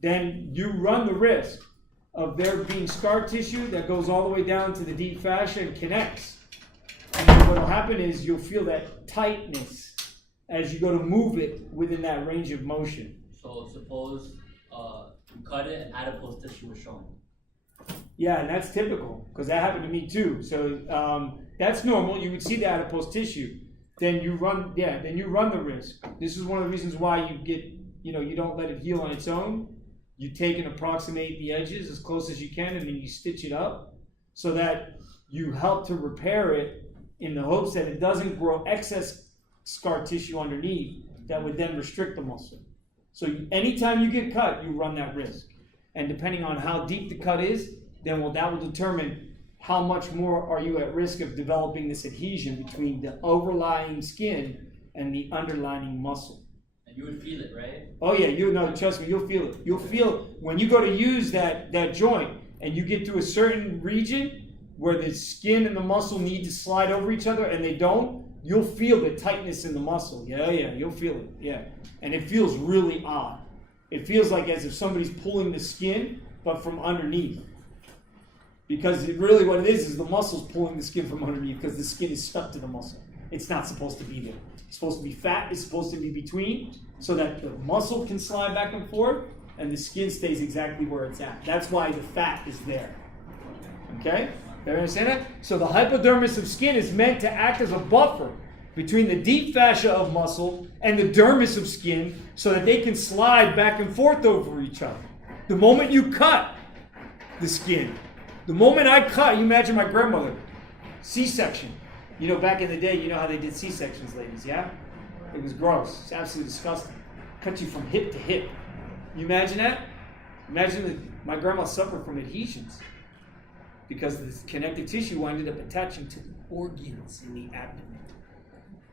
then you run the risk of there being scar tissue that goes all the way down to the deep fascia and connects. And then what will happen is you'll feel that tightness as you go to move it within that range of motion. So suppose you cut it and adipose tissue was shown. Yeah, and that's typical because that happened to me too. So that's normal. You would see the adipose tissue. Then you run the risk. This is one of the reasons why you don't let it heal on its own. You take and approximate the edges as close as you can, and then you stitch it up so that you help to repair it in the hopes that it doesn't grow excess scar tissue underneath that would then restrict the muscle. So anytime you get cut, you run that risk. And depending on how deep the cut is, then that will determine how much more are you at risk of developing this adhesion between the overlying skin and the underlying muscle. And you would feel it, right? Oh yeah, trust me, you'll feel it. You'll feel when you go to use that joint and you get to a certain region where the skin and the muscle need to slide over each other and they don't, you'll feel the tightness in the muscle. Yeah, you'll feel it. Yeah. And it feels really odd. It feels like as if somebody's pulling the skin, but from underneath. Because what it is the muscle's pulling the skin from underneath because the skin is stuck to the muscle. It's not supposed to be there. It's supposed to be fat. It's supposed to be between so that the muscle can slide back and forth and the skin stays exactly where it's at. That's why the fat is there. Okay? You understand that? So the hypodermis of skin is meant to act as a buffer between the deep fascia of muscle and the dermis of skin so that they can slide back and forth over each other. The moment you cut the skin, the moment I cut, you imagine my grandmother, C-section. Back in the day, you know how they did C-sections, ladies, yeah? It was gross. It's absolutely disgusting. Cut you from hip to hip. You imagine that? Imagine that my grandma suffered from adhesions because the connective tissue ended up attaching to the organs in the abdomen.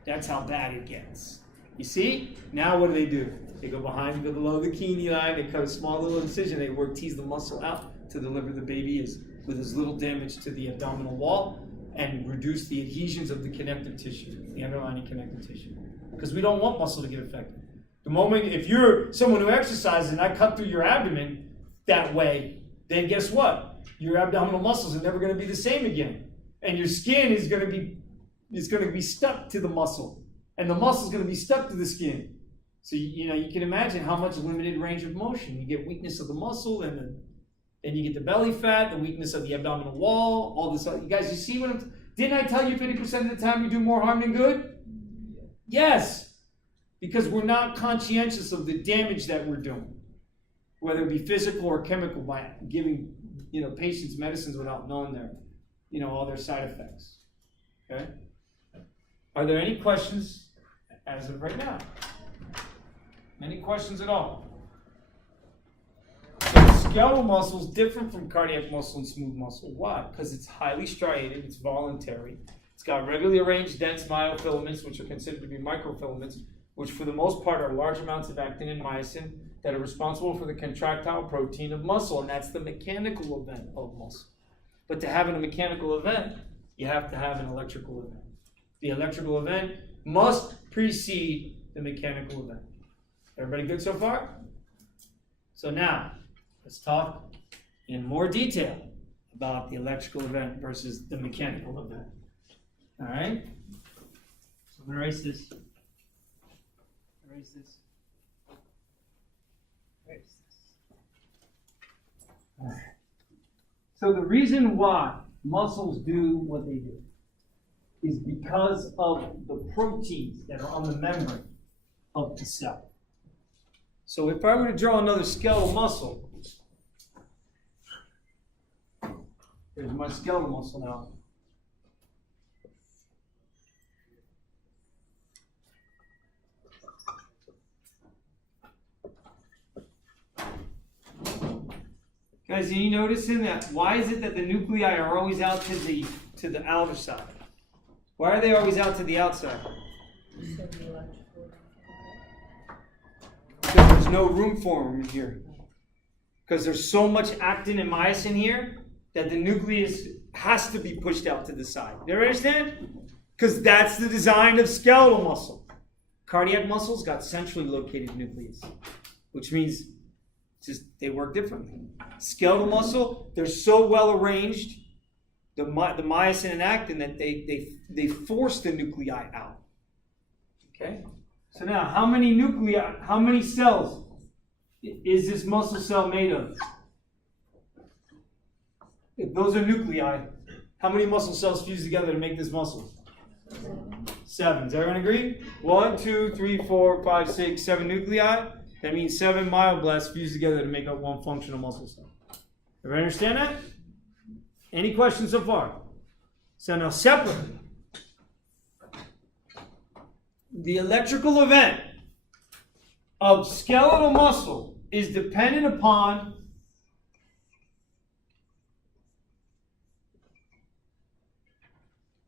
That's how bad it gets. You see? Now what do? They go behind, they go below the Keeney line, they cut a small little incision, they tease the muscle out to deliver the baby with as little damage to the abdominal wall and reduce the adhesions of the connective tissue, the underlying connective tissue. Because we don't want muscle to get affected. The moment, if you're someone who exercises and I cut through your abdomen that way, then guess what? Your abdominal muscles are never going to be the same again. And your skin is going to be stuck to the muscle. And the muscle is going to be stuck to the skin. So, you can imagine how much limited range of motion. You get weakness of the muscle, and then you get the belly fat, the weakness of the abdominal wall, all this. You guys, you see didn't I tell you 50% of the time we do more harm than good? Yes. Because we're not conscientious of the damage that we're doing. Whether it be physical or chemical by giving patients medicines without knowing all their side effects. Okay? Are there any questions as of right now? Any questions at all? So the skeletal muscle is different from cardiac muscle and smooth muscle. Why? Because it's highly striated, it's voluntary. It's got regularly arranged dense myofilaments, which are considered to be microfilaments, which for the most part are large amounts of actin and myosin that are responsible for the contractile protein of muscle, and that's the mechanical event of muscle. But to have a mechanical event, you have to have an electrical event. The electrical event must precede the mechanical event. Everybody good so far? So now, let's talk in more detail about the electrical event versus the mechanical event. All right? So I'm going to erase this. Erase this. Erase this. All right. So the reason why muscles do what they do is because of the proteins that are on the membrane of the cell. So if I were to draw another skeletal muscle, here's my skeletal muscle now. Guys, are you noticing that? Why is it that the nuclei are always out to the outer side? Why are they always out to the outside? Because there's no room for them in here. Because there's so much actin and myosin here that the nucleus has to be pushed out to the side. You understand? Because that's the design of skeletal muscle. Cardiac muscles got centrally located nucleus, which means Just they work differently. Skeletal muscle, they're so well arranged, the myosin and actin, that they force the nuclei out. Okay? So now, how many cells is this muscle cell made of? If those are nuclei, how many muscle cells fuse together to make this muscle? 7. Does everyone agree? 1, 2, 3, 4, 5, 6, 7 nuclei. That means 7 myoblasts fuse together to make up one functional muscle cell. Everyone understand that? Any questions so far? So now separately, the electrical event of skeletal muscle is dependent upon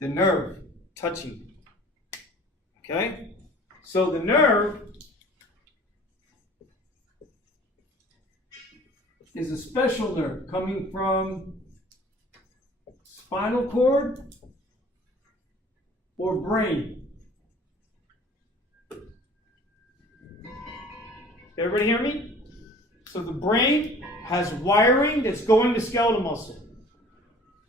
the nerve touching. Okay? So the nerve is a special nerve coming from spinal cord or brain. Everybody hear me? So the brain has wiring that's going to skeletal muscle.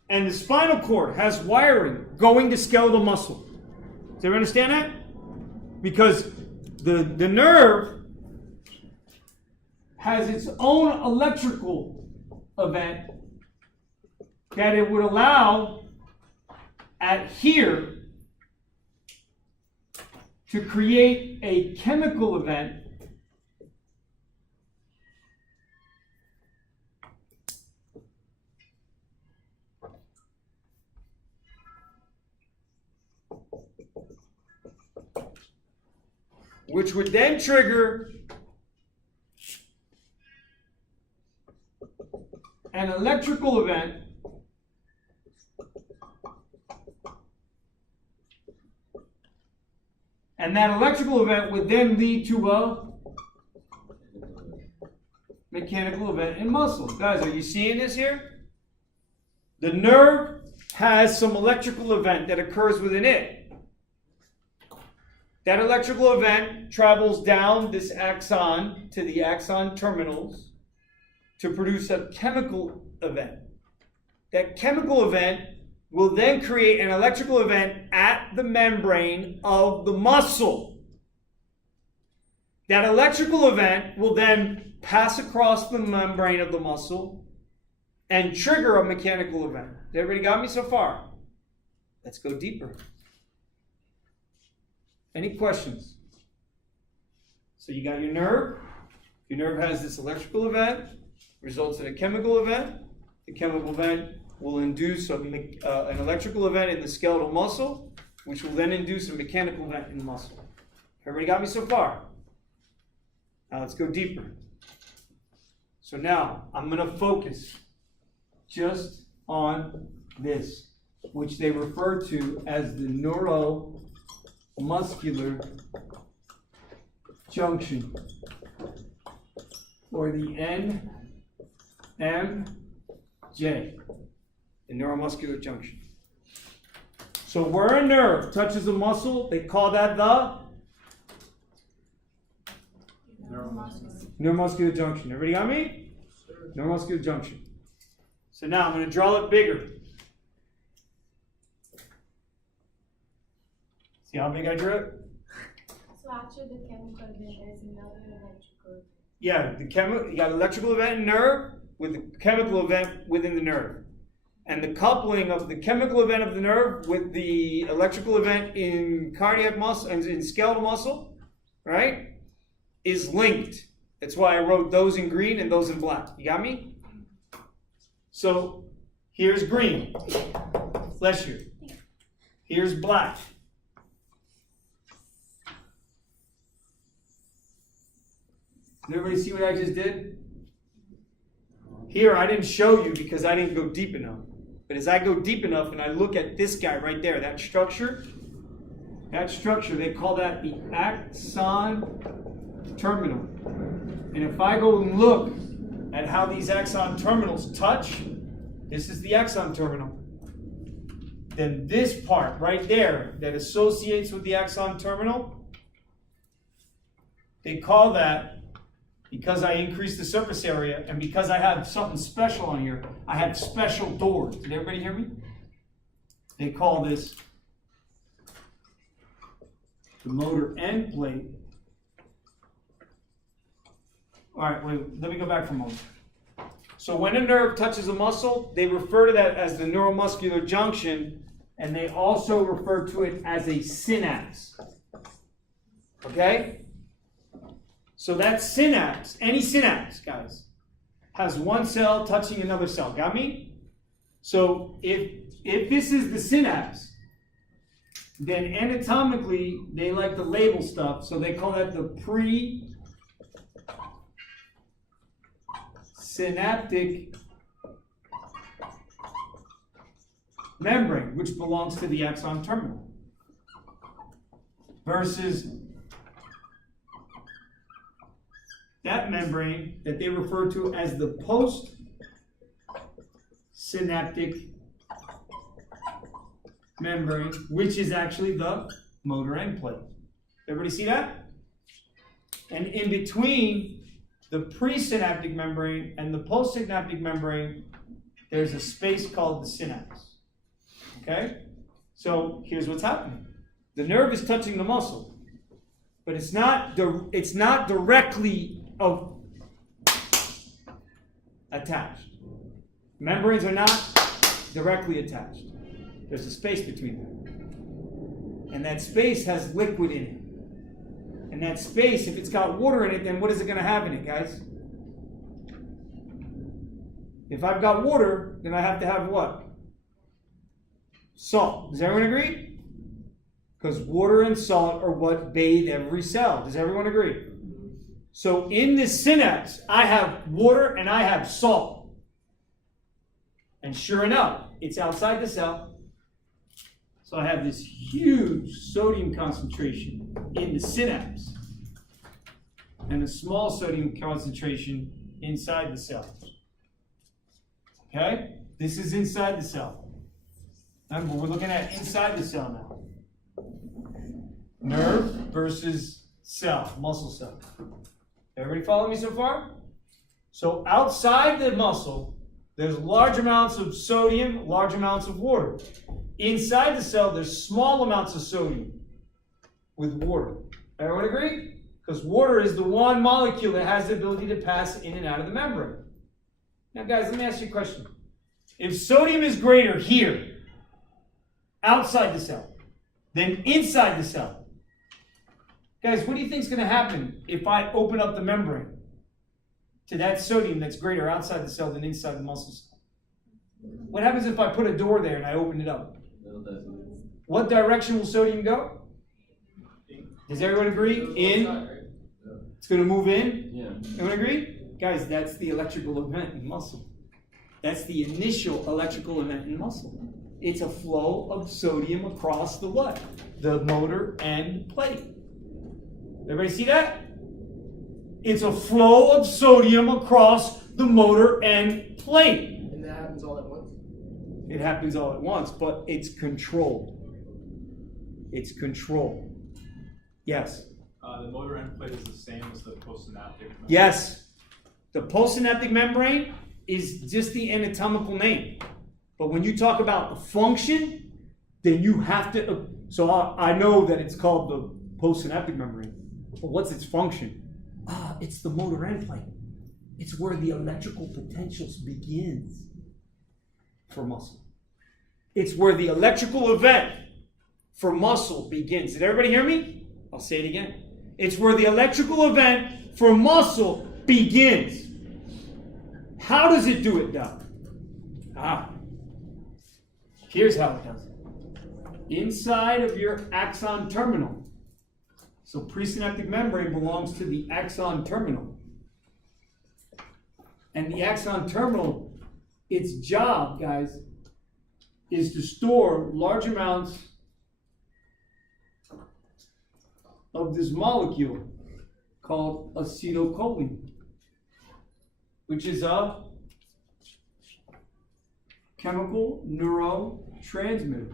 And the spinal cord has wiring going to skeletal muscle. Does everyone understand that? Because the nerve has its own electrical event that it would allow at here to create a chemical event which would then trigger an electrical event and that electrical event would then lead to a mechanical event in muscle. Guys, are you seeing this here? The nerve has some electrical event that occurs within it. That electrical event travels down this axon to the axon terminals to produce a chemical event. That chemical event will then create an electrical event at the membrane of the muscle. That electrical event will then pass across the membrane of the muscle and trigger a mechanical event. Everybody got me so far? Let's go deeper. Any questions? So you got your nerve. Your nerve has this electrical event, results in a chemical event. The chemical event will induce an electrical event in the skeletal muscle, which will then induce a mechanical event in the muscle. Everybody got me so far? Now let's go deeper. So now I'm going to focus just on this, which they refer to as the neuromuscular junction, or the NMJ, the neuromuscular junction. So where a nerve touches a muscle, they call that the neuromuscular junction. Everybody got me? Neuromuscular junction. So now I'm going to draw it bigger. See how big I drew it? So after the chemical event, there's another electrical. Yeah, you got electrical event in nerve with the chemical event within the nerve. And the coupling of the chemical event of the nerve with the electrical event in cardiac muscle and in skeletal muscle, right, is linked. That's why I wrote those in green and those in black. You got me? So here's green. Bless you. Here's black. Did everybody see what I just did? Here, I didn't show you because I didn't go deep enough. But as I go deep enough and I look at this guy right there, that structure, they call that the axon terminal. And if I go and look at how these axon terminals touch, this is the axon terminal. Then this part right there that associates with the axon terminal, they call that because I increased the surface area, and because I have something special on here, I have special doors. Did everybody hear me? They call this the motor end plate. All right, wait, let me go back for a moment. So when a nerve touches a muscle, they refer to that as the neuromuscular junction, and they also refer to it as a synapse. Okay? So that synapse, any synapse, guys, has one cell touching another cell. Got me? So if this is the synapse, then anatomically they like to label stuff, so they call that the pre-synaptic membrane, which belongs to the axon terminal, versus that membrane that they refer to as the post-synaptic membrane, which is actually the motor end plate. Everybody see that? And in between the presynaptic membrane and the postsynaptic membrane, there's a space called the synapse. Okay? So here's what's happening. The nerve is touching the muscle, but it's not directly attached. Membranes are not directly attached. There's a space between them. And that space has liquid in it. And that space, if it's got water in it, then what is it going to have in it, guys? If I've got water, then I have to have what? Salt. Does everyone agree? Because water and salt are what bathe every cell. Does everyone agree? So in this synapse, I have water and I have salt. And sure enough, it's outside the cell. So I have this huge sodium concentration in the synapse and a small sodium concentration inside the cell. Okay? This is inside the cell. Remember, we're looking at inside the cell now. Nerve versus cell, muscle cell. Everybody follow me so far? So outside the muscle, there's large amounts of sodium, large amounts of water. Inside the cell, there's small amounts of sodium with water. Everyone agree? Because water is the one molecule that has the ability to pass in and out of the membrane. Now guys, let me ask you a question. If sodium is greater here, outside the cell, than inside the cell, guys, what do you think is going to happen if I open up the membrane to that sodium that's greater outside the cell than inside the muscle cell? What happens if I put a door there and I open it up? What direction will sodium go? Does everyone agree? In? It's going to move in? Yeah. Everyone agree? Guys, that's the electrical event in muscle. That's the initial electrical event in muscle. It's a flow of sodium across the what? The motor end plate. Everybody see that? It's a flow of sodium across the motor end plate. And that happens all at once? It happens all at once, but it's controlled. It's controlled. Yes? The motor end plate is the same as the postsynaptic membrane. Yes. The postsynaptic membrane is just the anatomical name. But when you talk about the function, then you have to... So I know that it's called the postsynaptic membrane. But what's its function? It's the motor end plate. It's where the electrical potentials begins for muscle. It's where the electrical event for muscle begins. Did everybody hear me? I'll say it again. It's where the electrical event for muscle begins. How does it do it, Doc? Here's how it does it. Inside of your axon terminal. So presynaptic membrane belongs to the axon terminal. And the axon terminal, its job, guys, is to store large amounts of this molecule called acetylcholine, which is a chemical neurotransmitter.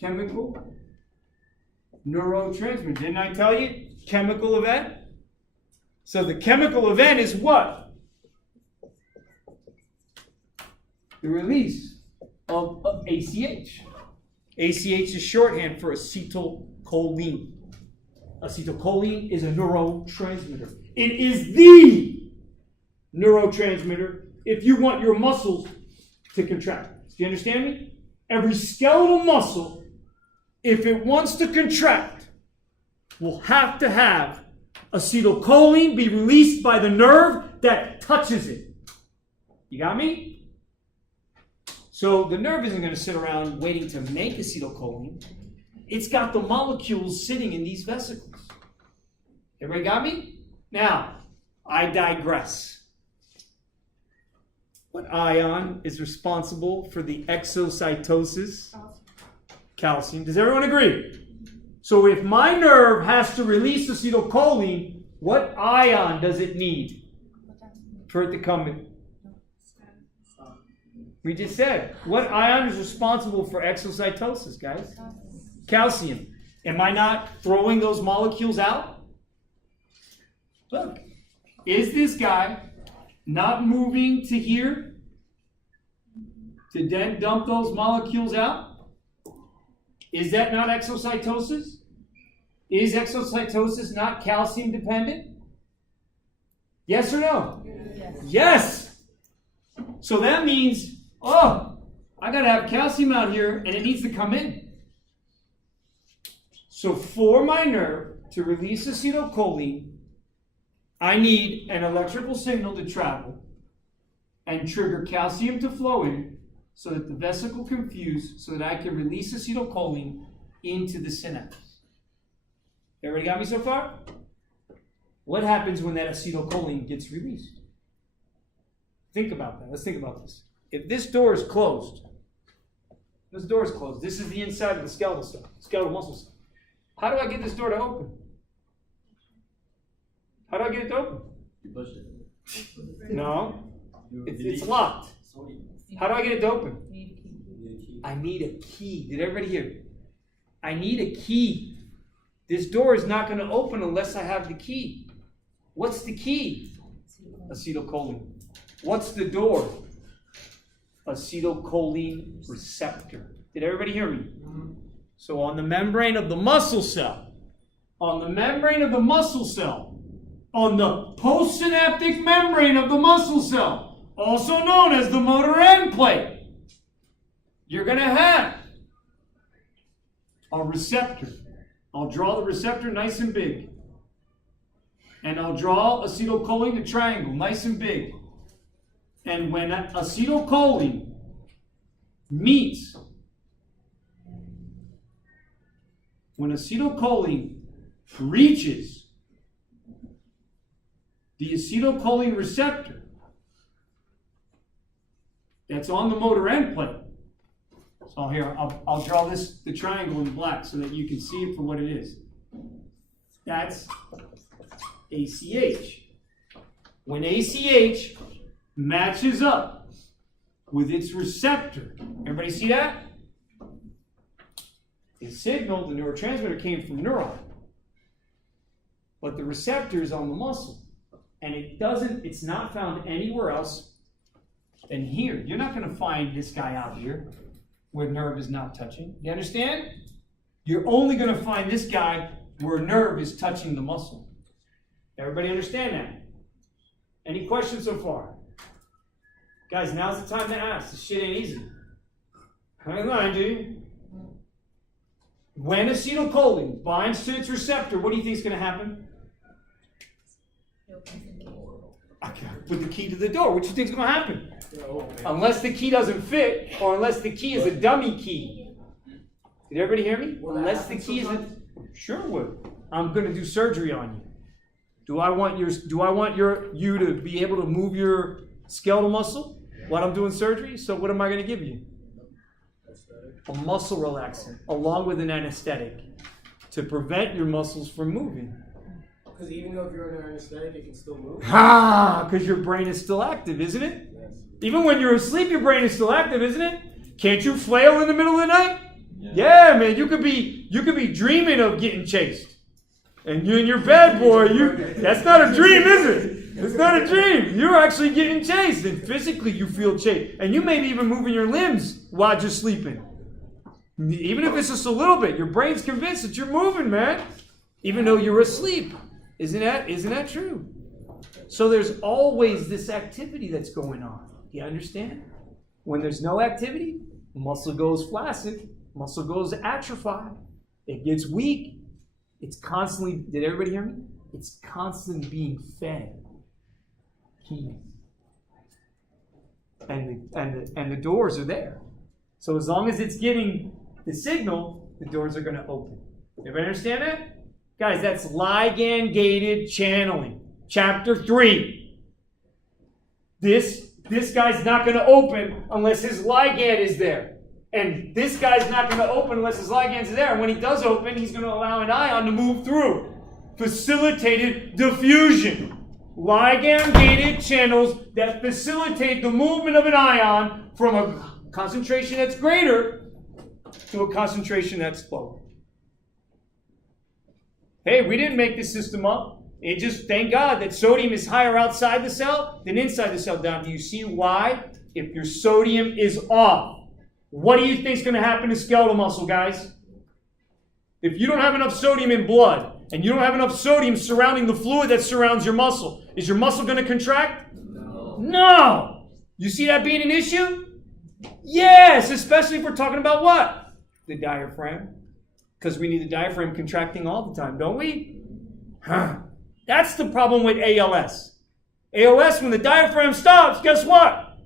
Chemical neurotransmitter. Didn't I tell you? Chemical event. So the chemical event is what? The release of ACH. ACH is shorthand for acetylcholine. Acetylcholine is a neurotransmitter. It is the neurotransmitter if you want your muscles to contract. Do you understand me? Every skeletal muscle, if it wants to contract, will have to have acetylcholine be released by the nerve that touches it. You got me? So the nerve isn't going to sit around waiting to make acetylcholine. It's got the molecules sitting in these vesicles. Everybody got me? Now, I digress. What ion is responsible for the exocytosis? Calcium. Does everyone agree? So if my nerve has to release acetylcholine, what ion does it need for it to come in? We just said, what ion is responsible for exocytosis, guys? Calcium. Am I not throwing those molecules out? Look, is this guy not moving to here to then dump those molecules out? Is that not exocytosis? Is exocytosis not calcium dependent? Yes or no? Yes. Yes! So that means, oh, I gotta have calcium out here and it needs to come in. So for my nerve to release acetylcholine, I need an electrical signal to travel and trigger calcium to flow in so that the vesicle can fuse so that I can release acetylcholine into the synapse. Everybody got me so far? What happens when that acetylcholine gets released? Think about that. Let's think about this. If this door is closed, this is the inside of the skeletal cell, skeletal muscle cell. How do I get this door to open? How do I get it to open? You push it. No, it's locked. How do I get it to open? I need a key. Did everybody hear? I need a key. This door is not going to open unless I have the key. What's the key? Acetylcholine. What's the door? Acetylcholine receptor. Did everybody hear me? So on the membrane of the muscle cell, on the postsynaptic membrane of the muscle cell, also known as the motor end plate, you're going to have a receptor. I'll draw the receptor nice and big. And I'll draw acetylcholine, the triangle, nice and big. And when acetylcholine meets, when acetylcholine reaches the acetylcholine receptor that's on the motor end plate. So here, I'll draw the triangle in black so that you can see it for what it is. That's ACH. When ACH matches up with its receptor, everybody see that? The signal, the neurotransmitter, came from neuron. But the receptor is on the muscle. And it's not found anywhere else than here. You're not going to find this guy out here where nerve is not touching. You understand? You're only going to find this guy where nerve is touching the muscle. Everybody understand that? Any questions so far? Guys, now's the time to ask. This shit ain't easy. Hang on, dude. When acetylcholine binds to its receptor, what do you think is going to happen? I can't put the key to the door. What do you think is going to happen? Unless the key doesn't fit, or unless the key is a dummy key. Did everybody hear me? Unless the key is a... Sure would. I'm going to do surgery on you. Do I want you to be able to move your skeletal muscle while I'm doing surgery? So what am I going to give you? A muscle relaxant along with an anesthetic to prevent your muscles from moving. Because even though if you're under anesthetic, it can still move? Because your brain is still active, isn't it? Yes. Even when you're asleep, your brain is still active, isn't it? Can't you flail in the middle of the night? Yeah, man, you could be dreaming of getting chased. And you in your bed, boy, that's not a dream, is it? It's not a dream. You're actually getting chased. And physically you feel chased. And you may be even moving your limbs while you're sleeping. Even if it's just a little bit, your brain's convinced that you're moving, man. Even though you're asleep. Isn't that true? So there's always this activity that's going on. Do you understand? When there's no activity, muscle goes flaccid. Muscle goes atrophied. It gets weak. It's constantly, did everybody hear me? It's constantly being fed. Keys. And the doors are there. So as long as it's getting the signal, the doors are going to open. Everybody understand that? Guys, that's ligand-gated channeling. Chapter 3. This guy's not going to open unless his ligand is there. And this guy's not going to open unless his ligand's there. And when he does open, he's going to allow an ion to move through. Facilitated diffusion. Ligand-gated channels that facilitate the movement of an ion from a concentration that's greater to a concentration that's lower. Hey, we didn't make this system up. It just, thank God that sodium is higher outside the cell than inside the cell. Now, do you see why? If your sodium is off, what do you think is going to happen to skeletal muscle, guys? If you don't have enough sodium in blood, and you don't have enough sodium surrounding the fluid that surrounds your muscle, is your muscle going to contract? No! You see that being an issue? Yes, especially if we're talking about what? The diaphragm. Because we need the diaphragm contracting all the time, don't we? That's the problem with ALS. ALS, when the diaphragm stops, guess what?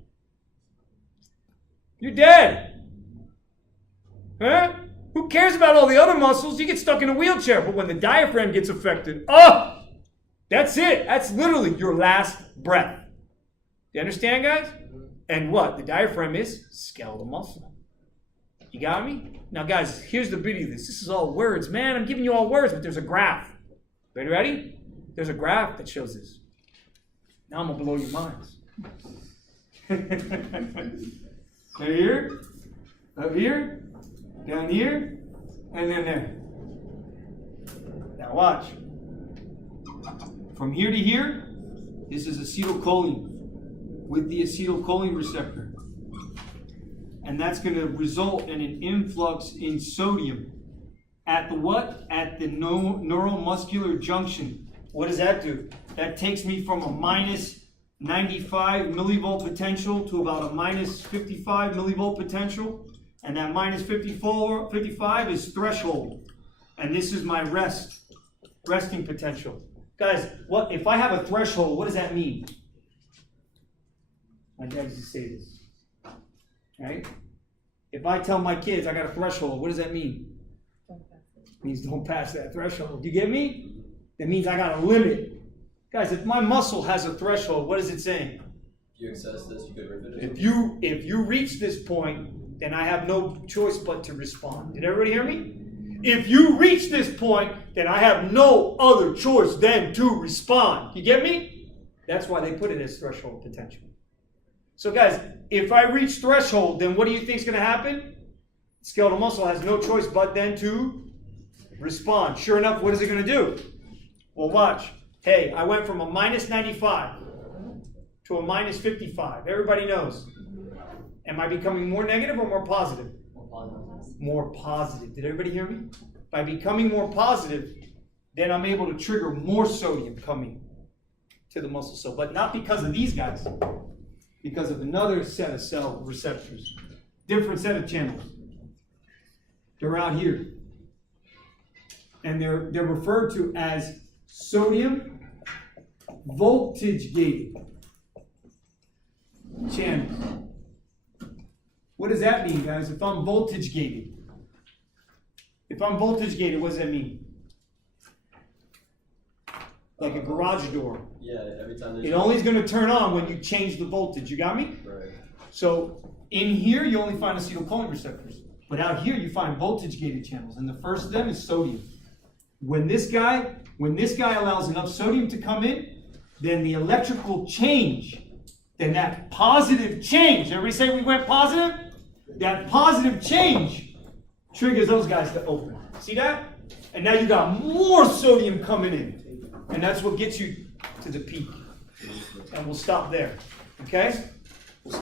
You're dead. Huh? Who cares about all the other muscles? You get stuck in a wheelchair. But when the diaphragm gets affected, oh, that's it. That's literally your last breath. Do you understand, guys? And what? The diaphragm is skeletal muscle. You got me? Now, guys, here's the beauty of this. This is all words. Man, I'm giving you all words, but there's a graph. Ready? There's a graph that shows this. Now I'm going to blow your minds. Right here, up here, down here, and then there. Now watch. From here to here, this is acetylcholine with the acetylcholine receptor. And that's going to result in an influx in sodium at the what? At the neuromuscular junction. What does that do? That takes me from a minus 95 millivolt potential to about a minus 55 millivolt potential. And that minus 55 is threshold. And this is my resting potential. Guys, what if I have a threshold, what does that mean? My dad used to say this. Right? If I tell my kids I got a threshold, what does that mean? It means don't pass that threshold. Do you get me? That means I got a limit. Guys, if my muscle has a threshold, what is it saying? If you access this, you could rip it. If you reach this point, then I have no choice but to respond. Did everybody hear me? If you reach this point, then I have no other choice than to respond. You get me? That's why they put it as threshold potential. So guys, if I reach threshold, then what do you think is going to happen? Skeletal muscle has no choice but then to respond. Sure enough, what is it going to do? Well, watch. Hey, I went from a minus 95 to a minus 55. Everybody knows. Am I becoming more negative or more positive? More positive. More positive. Did everybody hear me? By becoming more positive, then I'm able to trigger more sodium coming to the muscle cell. But not because of these guys. Because of another set of cell receptors. Different set of channels. They're out here. And they're referred to as sodium voltage gated channels. What does that mean, guys? If I'm voltage gated. If I'm voltage gated, what does that mean? Like a garage door. Yeah, every time there's... It only is going to turn on when you change the voltage. You got me? Right. So in here, you only find acetylcholine receptors. But out here, you find voltage-gated channels. And the first of them is sodium. When this guy allows enough sodium to come in, then the electrical change, then that positive change, everybody say we went positive? That positive change triggers those guys to open. See that? And now you got more sodium coming in. And that's what gets you to the peak. And we'll stop there. Okay?